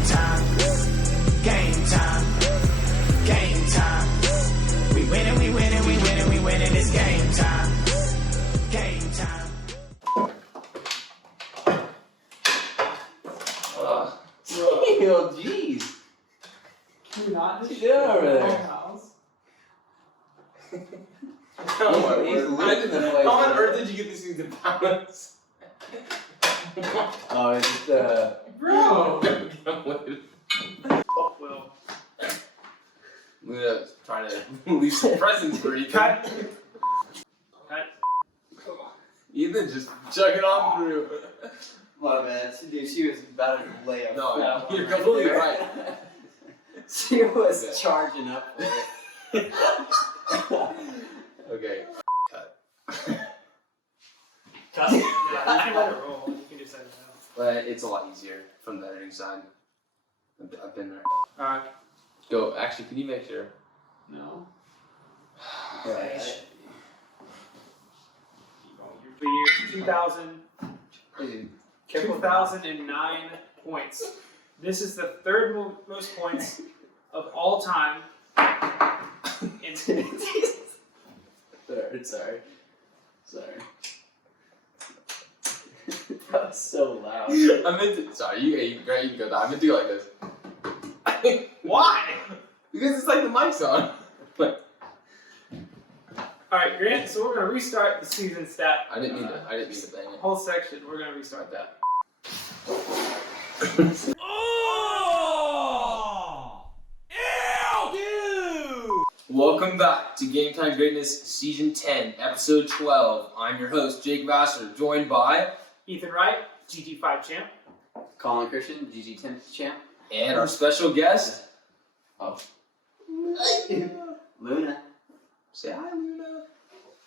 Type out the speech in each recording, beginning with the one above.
game time. Game time. Game time. We winning, we winning, we winning, we winning. It's game time. Game time. Oh, jeez. Can you not just What you doing over there? house? He's losing the place. How on earth did you get these things to balance? Oh, it's just Bro! Well, I'm gonna try to leave some presents for you. Cut. Ethan, just chug it on through. my bad. Dude, she was about to lay up. No, you're completely right. She was charging up for it. Okay. Cut. Cut? Yeah, you can let it roll. You can just set it down. But it's a lot easier from the editing side. I've been there. Alright. Go. Actually, can you make sure? No. Right. The year 2009 points. This is the third most points of all time. In Sorry. That was so loud. I meant to. Sorry, you can go. I meant to go like this. Why? Because it's like the mic's on. Alright, Grant, so we're gonna restart the season stat. I didn't mean to bang it. Whole section, we're gonna restart that. Welcome back to Game Time Greatness Season 10, Episode 12. I'm your host, Jake Vassar, joined by Ethan Wright, GT5 champ. Colin Christian, GG10 champ. and our special guest. Luna. Say hi, Luna.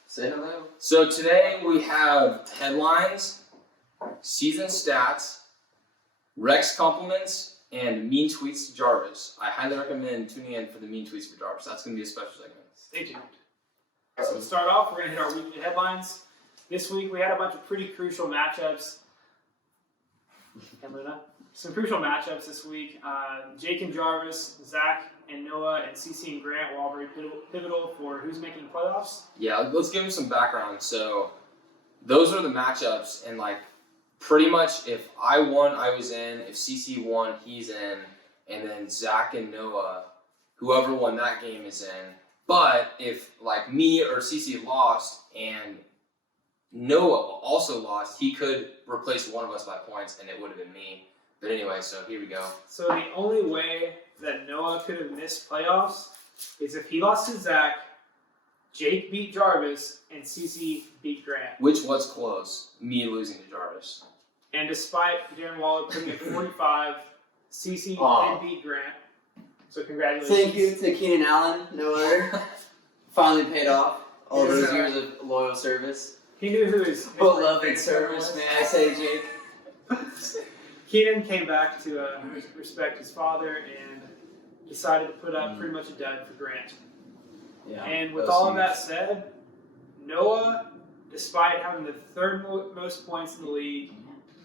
Say hello. So today we have headlines, season stats, Rex compliments, and mean tweets to Jarvis. I highly recommend tuning in for the mean tweets for Jarvis. That's going to be a special segment. Stay tuned. So to start off, we're going to hit our weekly headlines. This week we had a bunch of pretty crucial matchups. And Luna? Some crucial matchups this week. Jake and Jarvis, Zach and Noah, and CC and Grant were all very pivotal for who's making playoffs. Yeah, let's give him some background. So those are the matchups, and like pretty much if I won, I was in. If CC won, he's in. And then Zach and Noah, whoever won that game is in. But if like me or CC lost and Noah also lost, he could replace one of us by points, and it would have been me. But anyway, so here we go. So the only way that Noah could have missed playoffs is if he lost to Zach, Jake beat Jarvis, and CC beat Grant. Which was close, me losing to Jarvis. And despite Darren Waller putting in 45, CC did beat Grant. So congratulations. Thank you to Keenan Allen, no other. Finally paid off. All those years of loyal service. He knew who his Beloved service, may I say, Jake? Keenan came back to respect his father and decided to put up pretty much a dud for Grant. Yeah. And with all of that said, Noah, despite having the third most points in the league,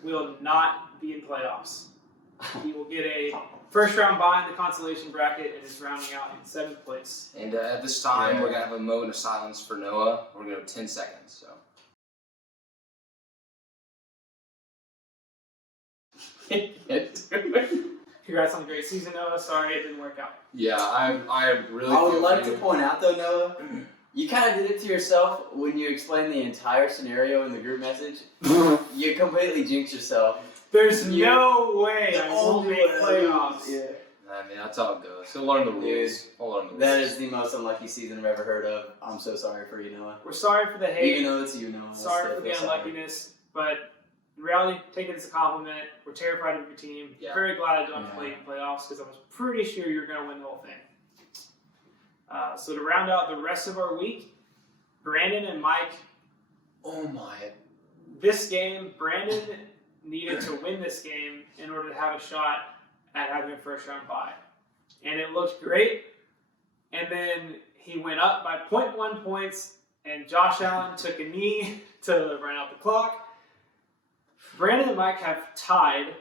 will not be in playoffs. He will get a first round bye in the consolation bracket and is rounding out in 7th place. And at this time, we're going to have a moment of silence for Noah. We're going to have 10 seconds. So. Congrats on the great season, Noah. Sorry it didn't work out. Yeah, I really. I would like to point out though, Noah, you kind of did it to yourself when you explained the entire scenario in the group message. You completely jinxed yourself. There's no way I won't make playoffs. Yeah. I mean, that's how it goes. He'll learn the rules. He'll learn the rules. That is the most unlucky season I've ever heard of. I'm so sorry for you, Noah. We're sorry for the hate. Even though it's you, Noah. Sorry for the unluckiness, but in reality, take it as a compliment. We're terrified of your team. Yeah. Very glad I don't have to play in playoffs because I was pretty sure you were going to win the whole thing. So to round out the rest of our week, Brandon and Mike. Oh my. This game, Brandon needed to win this game in order to have a shot at having a first round bye. And it looked great. And then he went up by 0.1 points, and Josh Allen took a knee to run out the clock. Brandon and Mike have tied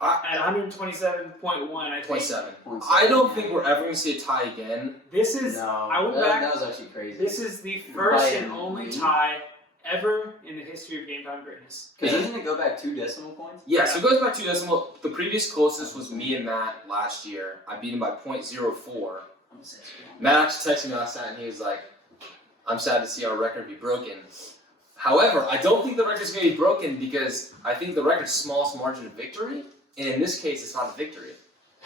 at 127.1, I think. 0.7. I don't think we're ever going to see a tie again. This is, No, I went back, that was actually crazy. this is the first By and only me. tie ever in the history of Game Time greatness. Because doesn't it go back 2 decimal points? Yeah, so it goes back 2 decimal. The previous closest was me and Matt last year. I beat him by 0.04. Matt actually texted me last night and he was like, I'm sad to see our record be broken. However, I don't think the record's going to be broken because I think the record's smallest margin of victory, and in this case, it's not a victory.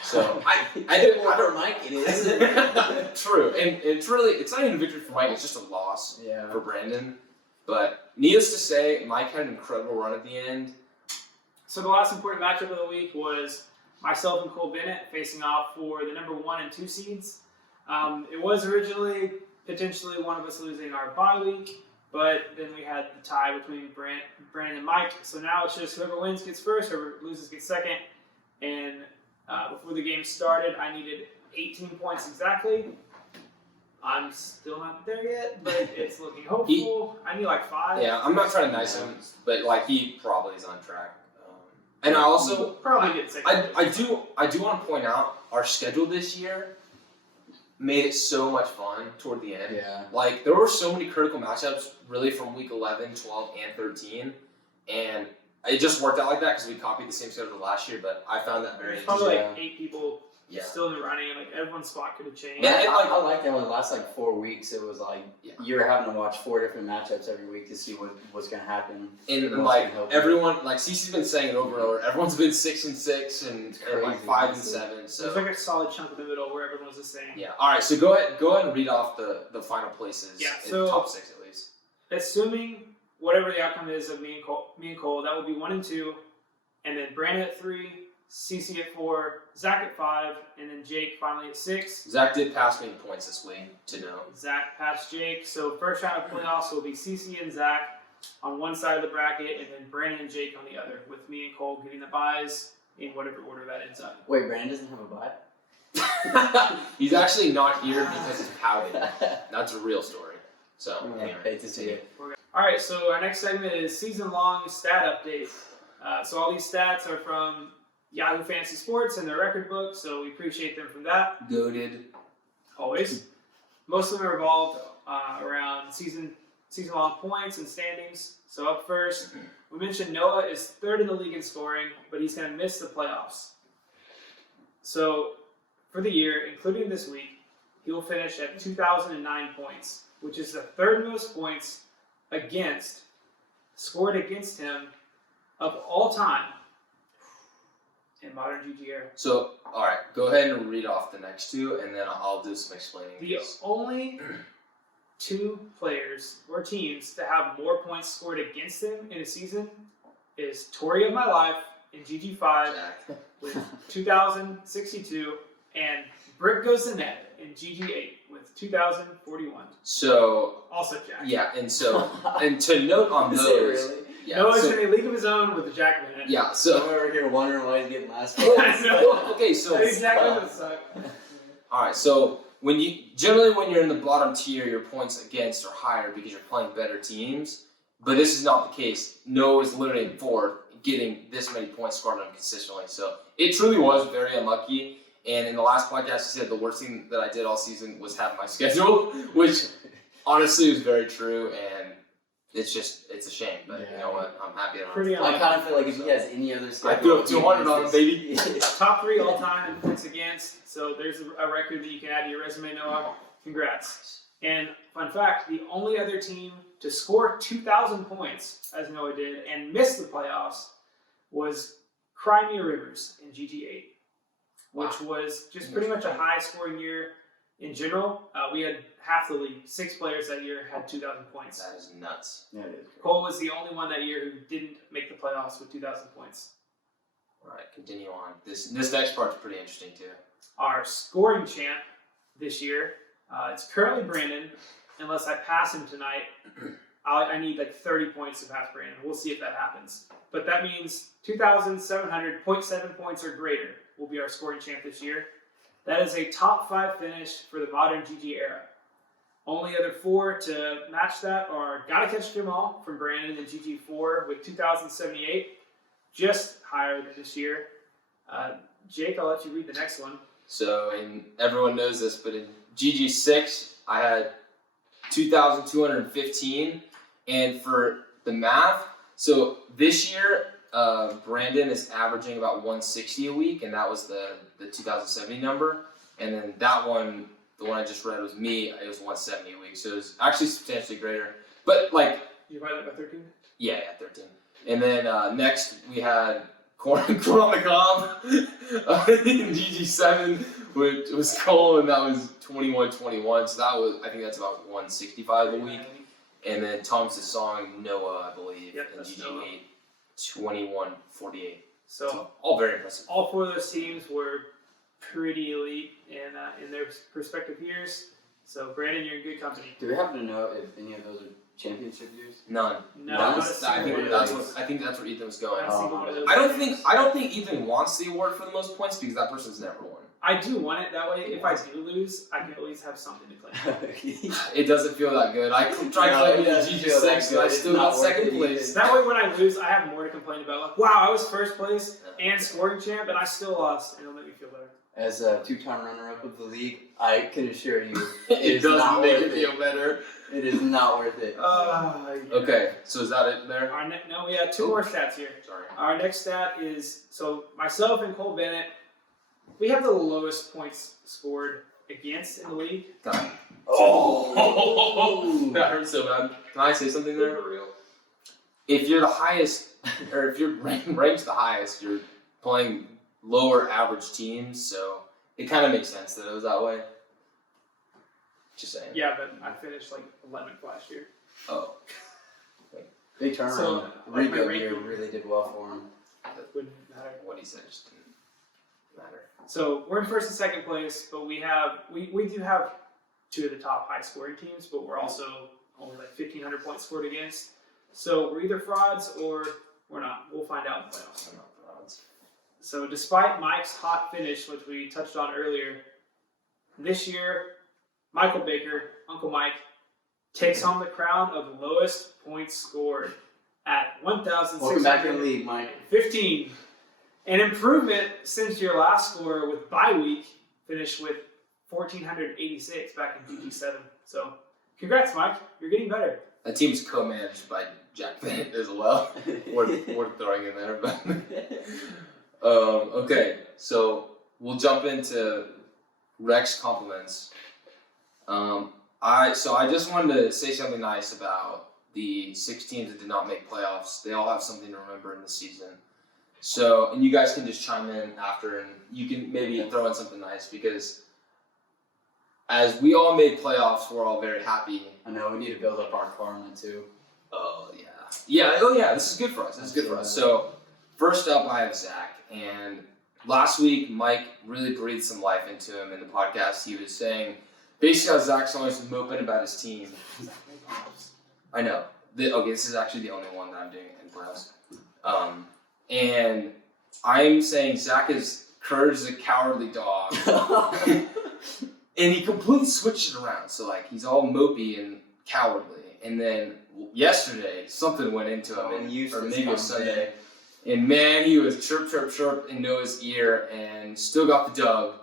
So I didn't. Well, for Mike, it is. True, and it's not even a victory for Mike. It's just a loss Yeah. for Brandon. But needless to say, Mike had an incredible run at the end. So the last important matchup of the week was myself and Cole Bennett facing off for the number 1 and 2 seeds. It was originally potentially one of us losing our bye week, but then we had the tie between Brandon and Mike. So now it's just whoever wins gets first, whoever loses gets second. And before the game started, I needed 18 points exactly. I'm still not there yet, but it's looking hopeful. I need like 5. Yeah, I'm not trying to nice him, but like he probably is on track. And I also probably get second. I do want to point out our schedule this year made it so much fun toward the end. Yeah. Like there were so many critical matchups really from week 11, 12, and 13, and it just worked out like that because we copied the same schedule last year. But I found that very There's probably interesting. like 8 people Yeah. still in the running, and like everyone's spot could have changed. Yeah, And, I like that when the last like 4 weeks, it was like Yeah. you were having to watch 4 different matchups every week to see what's going to happen. And What's like gonna help you. everyone, like Cece's been saying it over and over. Everyone's been 6-6 and like crazy, 5 and honestly. 7. So There's like a solid chunk in the middle where everyone was the same. yeah. All right. So go ahead and read off the final places. Yeah, in so- the top 6 at least. Assuming whatever the outcome is of me and Cole, that would be 1 and 2, and then Brandon at 3, CC at 4, Zach at 5, and then Jake finally at 6. Zach did pass me in points this week to know. Zach passed Jake, so first round of playoffs will be CC and Zach on one side of the bracket, and then Brandon and Jake on the other, with me and Cole getting the buys in whatever order that ends up. Wait, Brandon doesn't have a bye? He's actually not here because he's pouting. That's a real story. So anyway, Hate to see it. All right, so our next segment is season-long stat update. So all these stats are from Yahoo Fantasy Sports and their record book, so we appreciate them from that. goated. Always. Most of them are revolved around season-long points and standings. So up first, we mentioned Noah is 3rd in the league in scoring, but he's going to miss the playoffs. So for the year, including this week, he will finish at 2,009 points, which is the 3rd most points scored against him of all time in modern GG era. So all right, go ahead and read off the next 2, and then I'll do some explaining. The only 2 players or teams to have more points scored against them in a season is Tory of My Life in GG5 Jack. with 2,062 and Brick Goes the Net in GG8 with 2,041. So Also Jack. yeah, and to note on Is it those. really? Yeah. Noah's so, in a league of his own with the Jack in it. yeah. I'm So over here wondering why he's getting last I know. okay. So That exactly what it suck. all right. So when you're in the bottom tier, your points against are higher because you're playing better teams. But this is not the case. Noah is literally in 4th, getting this many points scored on him consistently. So it truly was very unlucky. And in the last podcast, he said the worst thing that I did all season was have my schedule, which honestly was very true. And it's a shame. But you know what? I'm happy. Pretty I kind of feel like if he has any other I schedule, threw up 200 on him, baby. Top 3 all time in points against. So there's a record that you can add to your resume, Noah. Congrats. And fun fact, the only other team to score 2,000 points, as Noah did, and miss the playoffs was Crimea Rivers in GG8, which was just pretty much a high scoring year in general. We had half the league, 6 players that year had 2,000 points. That is nuts. Yeah, it is. Cole was the only one that year who didn't make the playoffs with 2,000 points. All right, continue on. This next part's pretty interesting too. Our scoring champ this year, it's currently Brandon. Unless I pass him tonight, I need like 30 points to pass Brandon. We'll see if that happens. But that means 2,700.7 points or greater will be our scoring champ this year. That is a top 5 finish for the modern GG era. Only other 4 to match that are Gotta Catch Jamal from Brandon in GG4 with 2,078, just higher than this year. Jake, I'll let you read the next one. So, and everyone knows this, but in GG6, I had 2,215. And for the math, so this year, Brandon is averaging about 160 a week, and that was the 2070 number. And then that one, the one I just read was me, it was 170 a week. So it was actually substantially greater. But like, You divided that by 13? yeah, 13. And then next we had Corn on the Cob in GG7, which was Cole, and that was 21-21. So that was, I think that's about 165 a week. And then Tom's song Noah, I believe, Yep, in that's GG8, 21-48. So All very impressive. all 4 of those teams were pretty elite in their respective years. So Brandon, you're in good company. Do we happen to know if any of those are championship years? None. No, None? not a I single think one of that's those. what I think that's where Ethan was going. Not a single one of those. I don't think Ethan wants the award for the most points because that person's never won. I do want it that way. If I do lose, I can at least have something to claim. It doesn't feel that good. I tried No, claiming it the doesn't feel that GG6 good. and I It's still not got worth second it place. That way, when I lose, I have more to complain about. Like, wow, I was first place and scoring champ, and I still lost, and it'll make me feel better. As a 2-time runner-up of the league, I can assure you, It is doesn't not make worth it feel better. It is not worth it. Yeah. Okay, so is that it there? No, we have 2 more stats here. Sorry. Our next stat is, so myself and Cole Bennett, we have the lowest points scored against in the league. Oh, that hurts so bad. Can I say something there? If you're the highest, or if you're ranked the highest, you're playing lower average teams, so it kind of makes sense that it was that way. Just saying. Yeah, but I finished like 11th last year. Oh. Big turnaround. So, like, my Rico here ranking- really did well for him. Wouldn't matter. What he said just didn't matter. So we're in first and second place, but we do have 2 of the top high scoring teams, but we're also only like 1,500 points scored against. So we're either frauds or we're not. We'll find out in the playoffs. I'm not the odds. So despite Mike's hot finish, which we touched on earlier, this year, Michael Baker, Uncle Mike, takes home the crown of lowest points scored at Welcome back to the 1,615. league, Mike. An improvement since your last score with bye week finished with 1,486 back in GG7. So congrats, Mike. You're getting better. That team's co-managed by Jack Bennett as well. Worth throwing in there, but okay. So we'll jump into Rex compliments. I just wanted to say something nice about the 6 teams that did not make playoffs. They all have something to remember in the season. So, and you guys can just chime in after, and you can maybe throw in something nice because as we all made playoffs, we're all very happy. I know, we need to build up our karma too. Oh yeah. This is good for us. So, first up, I have Zach, and last week Mike really breathed some life into him in the podcast. He was saying basically how Zach's always moping about his team. I know. This is actually the only one that I'm doing in playoffs. And I'm saying Zach is courage is a cowardly dog. And he completely switched it around. So like he's all mopey and cowardly. And then yesterday something went into him, or maybe it was Sunday. And man, he was chirp in Noah's ear and still got the dub.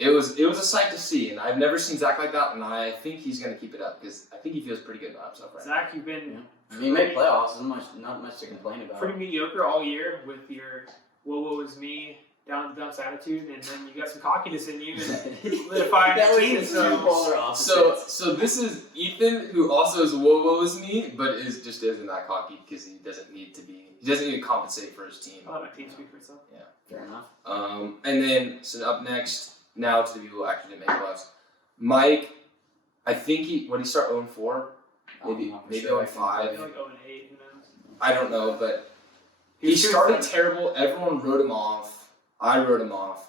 It was a sight to see, and I've never seen Zach like that, and I think he's gonna keep it up because I think he feels pretty good about himself right now. Zach, you've been I mean, you made playoffs. There's not much to complain about. pretty mediocre all year with your woe is me, down in the dumps attitude, and then you got some cockiness in you and solidifying That your was team. just two So polar opposites. So this is Ethan, who also is whoa is me, but just isn't that cocky because he doesn't need to compensate for his team. I'll let my team speak for itself. Fair enough. And then so up next, now to the people who actually didn't make playoffs, Mike. I think he start 0-4, maybe 0-5. I feel like 0-8, who knows? I don't know, but he started terrible. Everyone wrote him off. I wrote him off.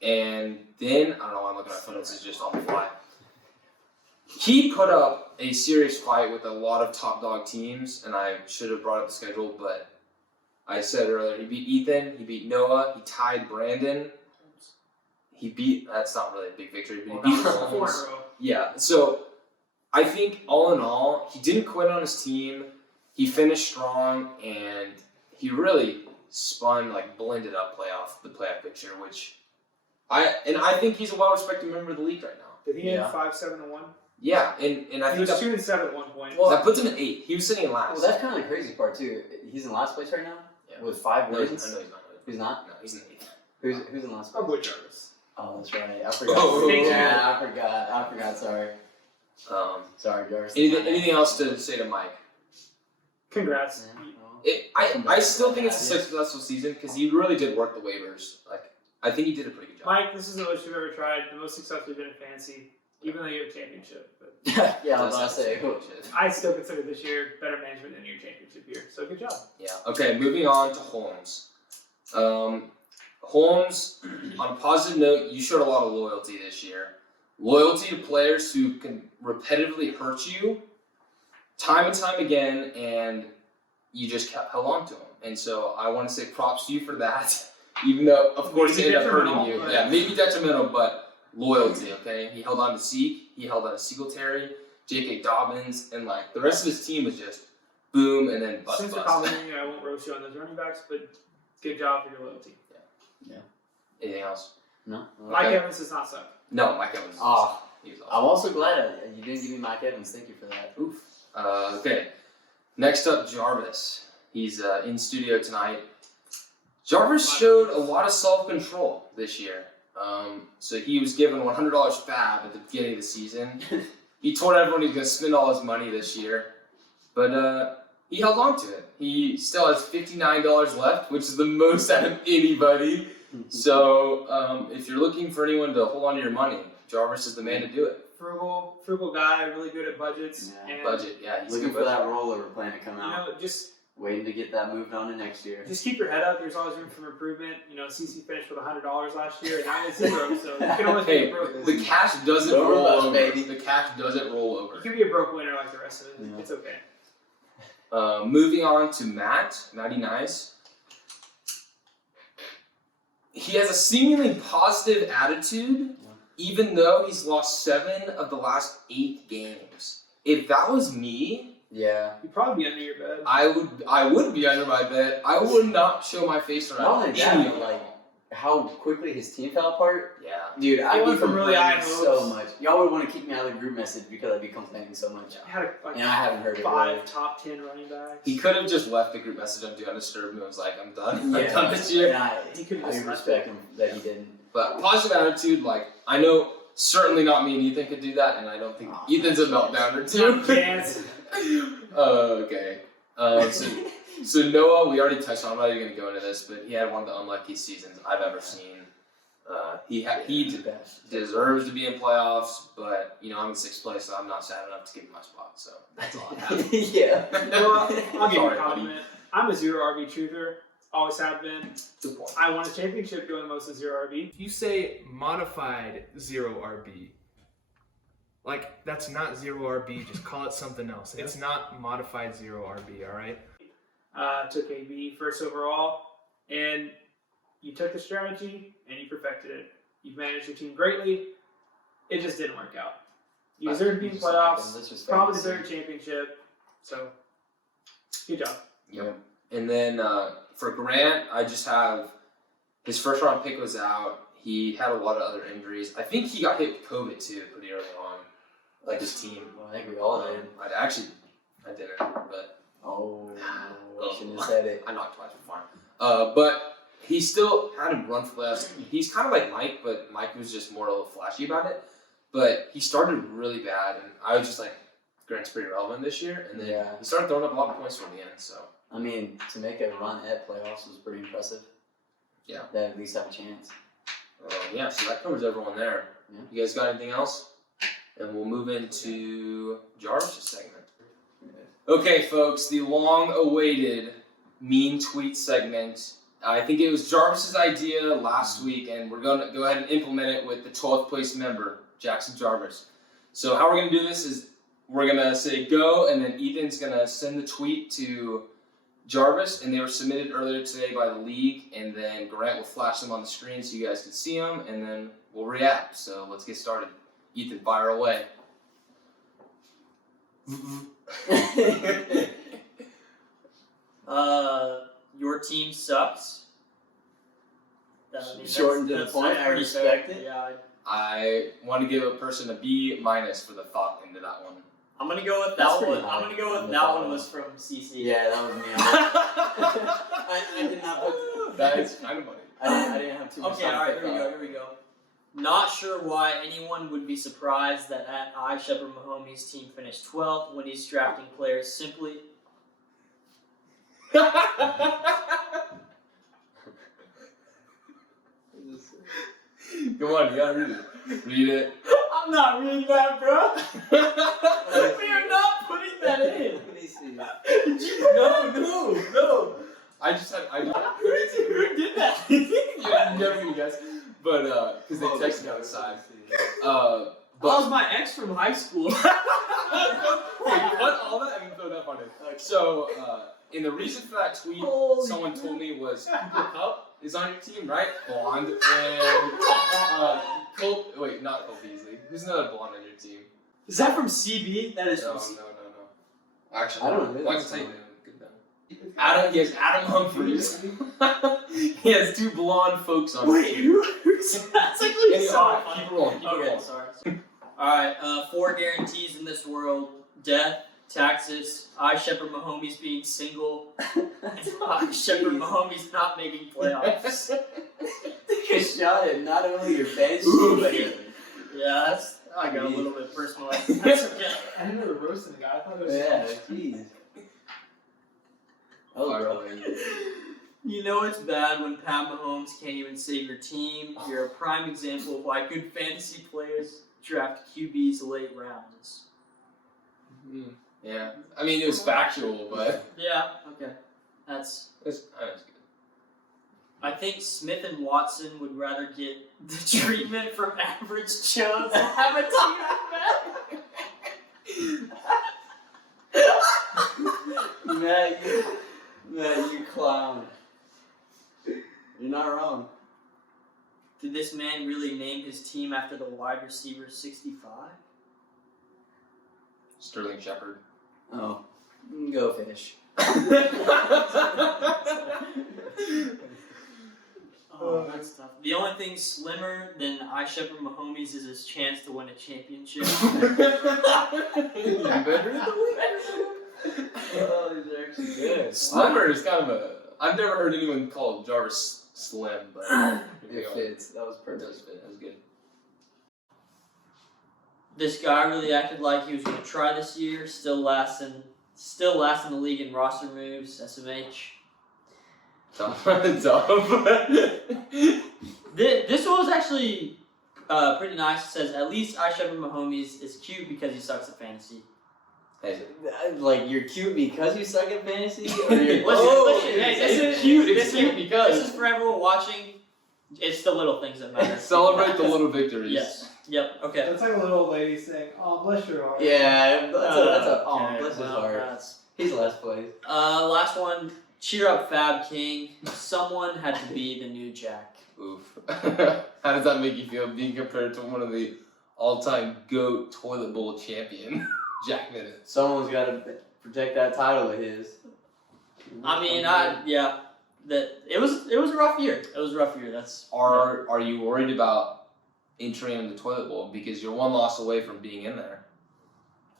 And then, I don't know why I'm looking at my phone, this is just on the fly. He put up a serious fight with a lot of top dog teams, and I should have brought up the schedule, but I said earlier, he beat Ethan, he beat Noah, he tied Brandon. That's not really a big victory, but he beat 4 in a Holmes. row. Yeah, so I think all in all, he didn't quit on his team. He finished strong, and he really spun, like, blended up the playoff picture, which I think he's a well-respected member of the league right now. Did he end Yeah. 5-7-1? Yeah, and I He think was 2-7 at one point. Well, that puts him at 8. He was sitting in last. Well, that's kind of the crazy part too. He's in last place right now Yeah. with 5 No, wins. I know he's not. Who's not? No, he's in 8th. Who's in last Our place? boy Jarvis. Oh, that's right. I forgot. Oh, yeah, I forgot. Sorry, Jarvis. Anything else to say to Mike? Congrats. Yeah, well, I still think it's a successful season because he really did work the waivers. Like, I think he did a pretty good job. Mike, this is the most you've ever tried. The most successful you've been in fantasy, even though you have a championship. But yeah, I was about to say. I still consider this year better management than your championship year. So good job. Yeah. Okay, moving on to Holmes. Holmes, on a positive note, you showed a lot of loyalty this year. Loyalty to players who can repetitively hurt you time and time again, and you just held on to them. And so I want to say props to you for that, even though, of course, it ended up hurting you. But... Yeah, maybe detrimental, but loyalty, okay? He held on to Zeke, he held on to Singletary, J.K. Dobbins, and, like, the rest of his team was just boom and then bust. Since you're complimenting you, I won't roast you on those running backs, but good job for your loyalty. Yeah. Anything else? No. Mike Evans does not suck. No, Mike Evans. Oh, He was I'm awesome. also glad you didn't give me Mike Evans. Thank you for that. Oof. Okay. Next up, Jarvis. He's in studio tonight. Jarvis showed a lot of self-control this year. So he was given $100 fab at the beginning of the season. He told everyone he was going to spend all his money this year. But he held on to it. He still has $59 left, which is the most out of anybody. So if you're looking for anyone to hold on to your money, Jarvis is the man to do it. Frugal guy, really good at budgets. Yeah. And, Budget, yeah. He's Looking a for good that budget. rollover plan to come out. just Waiting to get that moved on to next year. Just keep your head up. There's always room for improvement. CC finished with $100 last year, and now it's $0. So you can always be a broke. The cash doesn't Don't roll rush, over. baby. The cash doesn't roll over. You can be a broke winner like the rest of it. Yeah. It's okay. Moving on to Matty Nice. He has a seemingly positive attitude, even though he's lost 7 of the last 8 games. If that was me, Yeah. You'd probably be under your bed. I would be under my bed. I would not show my face around. Not only that, any but, of like, y'all. how quickly his team fell apart. Yeah. Dude, I'd went be from really complaining high so hopes. much. Y'all would want to kick me out of the group message because I'd be complaining so much. I had And I haven't heard it. 5 Really. top 10 running backs. He could have just left the group message on Do Not Disturb and was like, I'm done. Yeah. I'm done this year. And He could've I just respect him that he didn't. But positive attitude, like, I know certainly not me and Ethan could do that, and I don't think Ethan's a meltdown or two. Chance. Okay. So Noah, we already touched on. I'm not even going to go into this, but he had one of the unluckiest seasons I've ever seen. He deserves to be in playoffs, but I'm in 6th place, so I'm not sad enough to give him my spot. So that's all I have. Yeah. I'll give you a Sorry, compliment. I'm a 0 RB truther. Always have been. Good point. I won a championship doing most of 0 RB. If you say modified 0 RB, like that's not 0 RB, just call it something else. It's not modified 0 RB, alright? Took AB first overall, and you took the strategy and you perfected it. You've managed your team greatly. It just didn't work out. You deserve to be in playoffs. This was Probably fantasy. deserve a championship. So, good job. Yep. And then for Grant, I just have his first round pick was out. He had a lot of other injuries. I think he got hit with COVID too pretty early on, like his team. Well, I think we all did. I didn't, but Oh, I shouldn't have said it. I knocked twice before. But he still had him run for last. He's kind of like Mike, but Mike was just more a little flashy about it. But he started really bad, and I was just like, Grant's pretty relevant this year. And then he started throwing up a lot of points toward the end. So I mean, to make a run at playoffs was pretty impressive. Yeah. That at least have a chance. yeah, so that covers everyone there. Yeah. You guys got anything else? And we'll move into Jarvis' segment. Okay, folks, the long-awaited mean tweet segment. I think it was Jarvis's idea last week, and we're going to go ahead and implement it with the 12th place member, Jackson Jarvis. So how we're going to do this is we're going to say go, and then Ethan's going to send the tweet to Jarvis, and they were submitted earlier today by the league, and then Grant will flash them on the screen so you guys can see them, and then we'll react. So let's get started. Ethan, fire away. your team sucks. Shortened to the point, I respect it. Yeah, I want to give a person a B- for the thought into that one. I'm gonna go with That's that pretty one. high. I'm gonna go with Yeah. that one was from CC. Yeah, that was me. I did not put. That is kind of funny. I didn't have too much Okay, time to alright, think here we about go, here we go. Not sure why anyone would be surprised that at I Shepherd Mahomes' team finished 12th when he's drafting players simply. Come on, you gotta read it. Read it. I'm not reading that, bro. We are not putting that in. Let me see. No. I Who did that? I'm never gonna guess. But because they texted me on the side. That was my ex from high school. Wait, cut all that and throw that on it. So, in the reason for that tweet, someone told me was Cooper Cup is on your team, right? Blonde and wait, not Cole Beasley. Who's another blonde on your team? Is that from CB? That is No. from CB. Actually, I don't know. Well, I can tell you. He has Adam Humphries. He has two blonde folks on his team. That's actually Anyway, so alright, funny. keep it rolling. Okay, sorry. Alright, 4 guarantees in this world: death, taxes, I Shepherd Mahomes being single, and I Shepherd Mahomes not making playoffs. Take a shot at not only your fantasy team, but your. Yeah, that's. I got a little bit personal. That's okay. I didn't know the roasting the guy. I thought it was. Yeah, jeez. Oh, bro. You know it's bad when Pat Mahomes can't even save your team. You're a prime example of why good fantasy players draft QBs late rounds. Yeah, I mean it was factual, but Yeah, okay. That's. it's good. I think Smith and Watson would rather get the treatment from Average Joe's than have a team Matt, you clown. You're not wrong. Did this man really name his team after the wide receiver 65? Sterling Shepard. Oh, go fish. Oh, that's tough. The only thing slimmer than I Shepherd Mahomes is his chance to win a championship. Oh, these are actually good. Slimmer is kind of a. I've never heard anyone call Jarvis slim, but It fits. That was It perfect. does fit. That was good. This guy really acted like he was going to try this year. Still last in the league in roster moves. SMH. Tough. This one was actually pretty nice. It says, at least I Shepherd Mahomes is cute because he sucks at fantasy. Hey, Like, you're cute because you suck at fantasy? Or you're Listen, hey, it's this is cute. This It's cute is because for everyone watching. It's the little things that matter. celebrate the little victories. Yes. Yep. Okay. That's like a little old lady saying, "Oh, bless your heart." Yeah, that's a Okay, bless his well, heart. that's- He's last place. Last one. Cheer up, Fab King. Someone had to be the new Jack. Oof. How does that make you feel being compared to one of the all-time GOAT toilet bowl champion, Jack Minute? Someone's got to protect that title of his. I mean, it was a rough year. It was a rough year. That's Are you worried about entering in the toilet bowl because you're one loss away from being in there?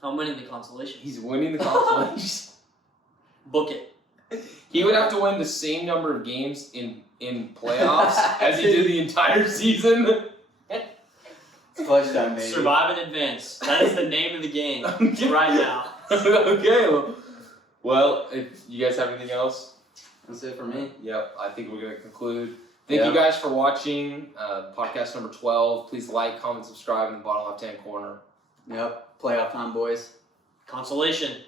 I'm winning the consolation. He's winning the consolation. Book it. He would have to win the same number of games in playoffs as he did the entire season. It's clutch time, baby. Survive and advance. That is the name of the game right now. Okay. Well, if you guys have anything else, That's it for me. yep, I think we're gonna conclude. Thank you guys for watching podcast number 12. Please like, comment, subscribe in the bottom left-hand corner. Yep. Playoff time, boys. Consolation.